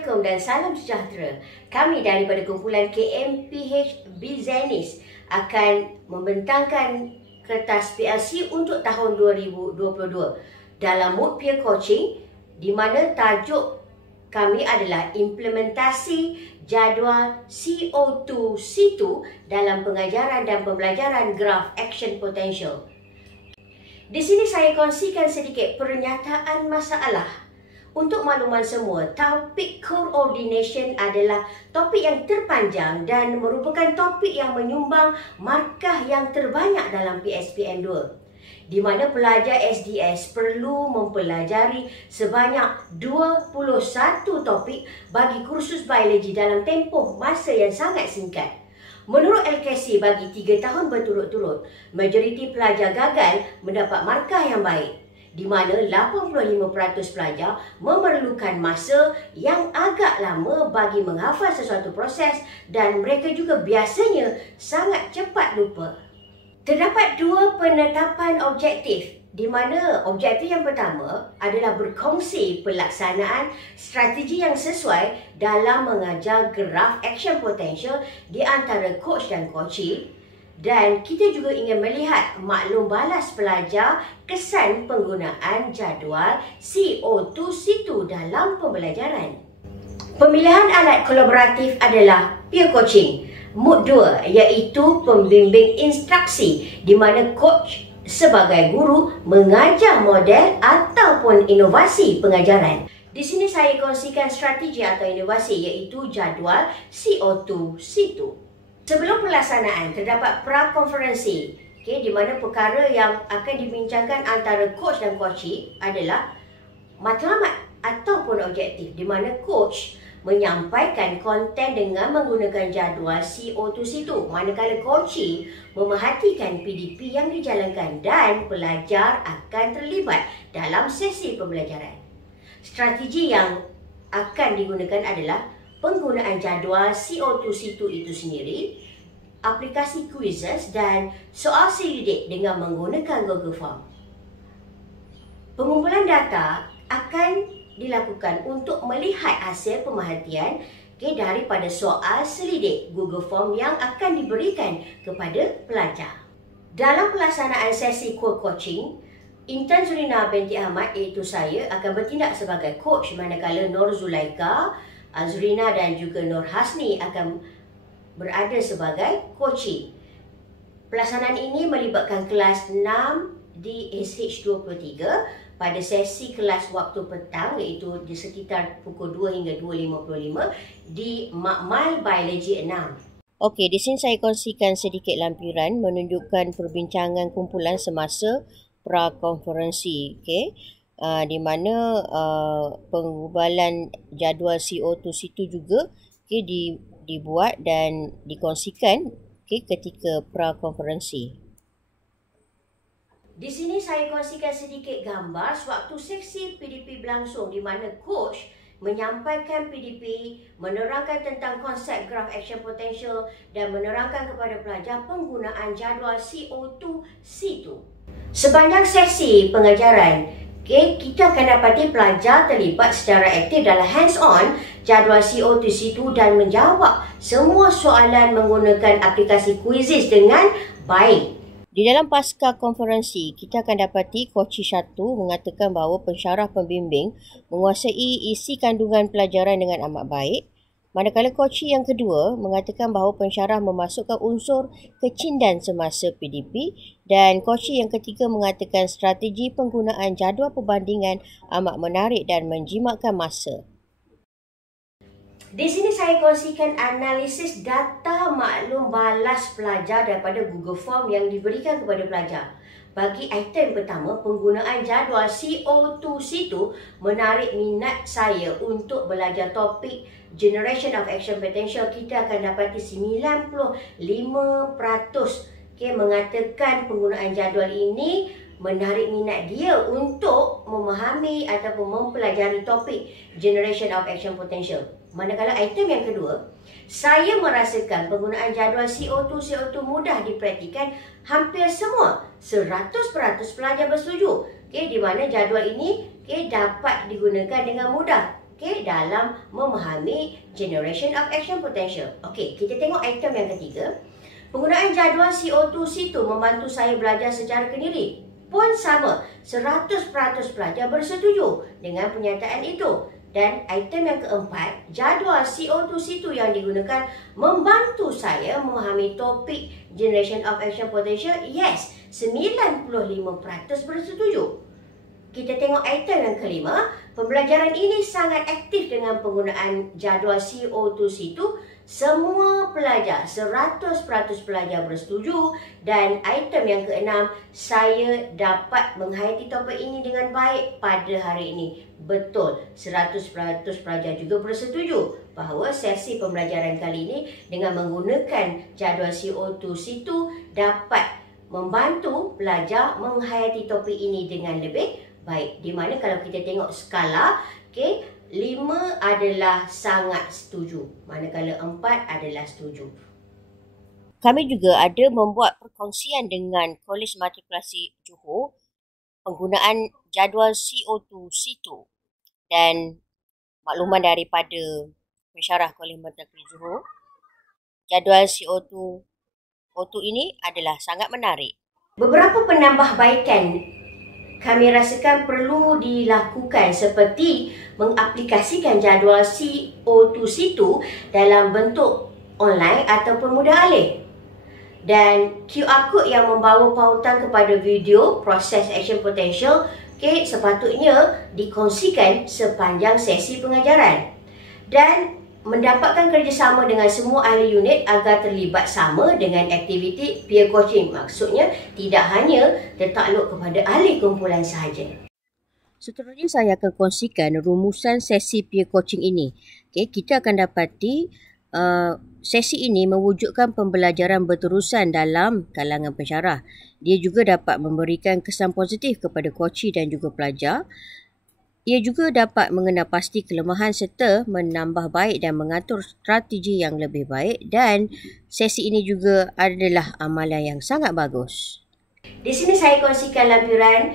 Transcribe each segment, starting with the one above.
Assalamualaikum dan salam sejahtera. Kami daripada kumpulan KMPH Bizenis akan membentangkan kertas PLC untuk tahun 2022 dalam mood peer coaching, di mana tajuk kami adalah implementasi jadual CO2C2 dalam pengajaran dan pembelajaran graf action potential. Di sini saya kongsikan sedikit pernyataan masalah. Untuk makluman semua, topik coordination adalah topik yang terpanjang dan merupakan topik yang menyumbang markah yang terbanyak dalam PSPM 2, di mana pelajar SDS perlu mempelajari sebanyak 21 topik bagi kursus biologi dalam tempoh masa yang sangat singkat. Menurut LKC, bagi 3 tahun berturut-turut, majoriti pelajar gagal mendapat markah yang baik, di mana 85% pelajar memerlukan masa yang agak lama bagi menghafal sesuatu proses dan mereka juga biasanya sangat cepat lupa. Terdapat 2 penetapan objektif, di mana objektif yang pertama adalah berkongsi pelaksanaan strategi yang sesuai dalam mengajar graf action potential di antara coach dan coachee. Dan kita juga ingin melihat maklum balas pelajar kesan penggunaan jadual CO2C2 dalam pembelajaran. Pemilihan alat kolaboratif adalah peer coaching. Mood 2 iaitu pembimbing instruksi, di mana coach sebagai guru mengajar model ataupun inovasi pengajaran. Di sini saya kongsikan strategi atau inovasi iaitu jadual CO2C2. Sebelum pelaksanaan, terdapat pra-konferensi, di mana perkara yang akan dibincangkan antara coach dan coachee adalah matlamat ataupun objektif, di mana coach menyampaikan konten dengan menggunakan jadual CO2C2, manakala coachee memerhatikan PDP yang dijalankan dan pelajar akan terlibat dalam sesi pembelajaran. Strategi yang akan digunakan adalah penggunaan jadual CO2C2 itu sendiri, aplikasi quizzes dan soal selidik dengan menggunakan Google Form. Pengumpulan data akan dilakukan untuk melihat hasil pemerhatian daripada soal selidik Google Form yang akan diberikan kepada pelajar. Dalam pelaksanaan sesi co-coaching, Intern Zurina binti Ahmad iaitu saya akan bertindak sebagai coach, manakala Nur Zulaika, Azrina dan juga Nur Hasni akan berada sebagai coachee. Pelaksanaan ini melibatkan kelas 6 di SH23 pada sesi kelas waktu petang, iaitu di sekitar pukul 2 hingga 2.55 di Makmal Biologi 6. Okey, di sini saya kongsikan sedikit lampiran menunjukkan perbincangan kumpulan semasa pra-konferensi. Di mana pengubalan jadual CO2C2 juga dibuat dan dikongsikan ketika pra-konferensi. Di sini saya kongsikan sedikit gambar sewaktu sesi PDP berlangsung, di mana coach menyampaikan PDP, menerangkan tentang konsep graph action potential dan menerangkan kepada pelajar penggunaan jadual CO2C2. Sepanjang sesi pengajaran, kita akan dapati pelajar terlibat secara aktif dalam hands-on jadual CO2C2 dan menjawab semua soalan menggunakan aplikasi quizzes dengan baik. Di dalam pasca konferensi, kita akan dapati coachee 1 mengatakan bahawa pensyarah pembimbing menguasai isi kandungan pelajaran dengan amat baik, manakala coachee yang kedua mengatakan bahawa pensyarah memasukkan unsur kecindan semasa PDP, dan coachee yang ketiga mengatakan strategi penggunaan jadual perbandingan amat menarik dan menjimatkan masa. Di sini saya kongsikan analisis data maklum balas pelajar daripada Google Form yang diberikan kepada pelajar. Bagi item pertama, penggunaan jadual CO2C2 menarik minat saya untuk belajar topik Generation of Action Potential. Kita akan dapati 95% mengatakan penggunaan jadual ini menarik minat dia untuk memahami ataupun mempelajari topik Generation of Action Potential. Manakala item yang kedua, saya merasakan penggunaan jadual CO2 mudah dipraktikan. Hampir semua 100% pelajar bersetuju, di mana jadual ini dapat digunakan dengan mudah dalam memahami Generation of Action Potential. Kita tengok item yang ketiga. Penggunaan jadual CO2 situ membantu saya belajar secara kendiri. Pun sama, 100% pelajar bersetuju dengan pernyataan itu. Dan item yang keempat, jadual CO2 situ yang digunakan membantu saya memahami topik Generation of Action Potential. Yes, 95% bersetuju. Kita tengok item yang kelima, pembelajaran ini sangat aktif dengan penggunaan jadual CO2 situ. Semua pelajar, 100% pelajar bersetuju. Dan item yang keenam, saya dapat menghayati topik ini dengan baik pada hari ini. Betul, 100% pelajar juga bersetuju bahawa sesi pembelajaran kali ini dengan menggunakan jadual CO2 situ dapat membantu pelajar menghayati topik ini dengan lebih baik. Di mana kalau kita tengok skala, 5 adalah sangat setuju, manakala 4 adalah setuju. Kami juga ada membuat perkongsian dengan Kolej Matrikulasi Johor penggunaan jadual CO2 situ. Dan makluman daripada pensyarah Kolej Matrikulasi Johor, jadual CO2 ini adalah sangat menarik. Beberapa penambahbaikan kami rasakan perlu dilakukan seperti mengaplikasikan jadual CO2 situ dalam bentuk online ataupun mudah alih. Dan QR code yang membawa pautan kepada video proses action potential sepatutnya dikongsikan sepanjang sesi pengajaran. Dan mendapatkan kerjasama dengan semua ahli unit agar terlibat sama dengan aktiviti peer coaching. Maksudnya tidak hanya tertakluk kepada ahli kumpulan sahaja. Seterusnya saya akan kongsikan rumusan sesi peer coaching ini. Kita akan dapati sesi ini mewujudkan pembelajaran berterusan dalam kalangan pensyarah. Dia juga dapat memberikan kesan positif kepada coachi dan juga pelajar. Ia juga dapat mengenal pasti kelemahan serta menambah baik dan mengatur strategi yang lebih baik, dan sesi ini juga adalah amalan yang sangat bagus. Di sini saya kongsikan lampiran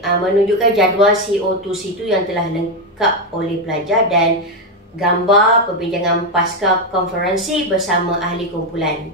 menunjukkan jadual CO2 situ yang telah lengkap oleh pelajar dan gambar perbincangan pasca konferensi bersama ahli kumpulan.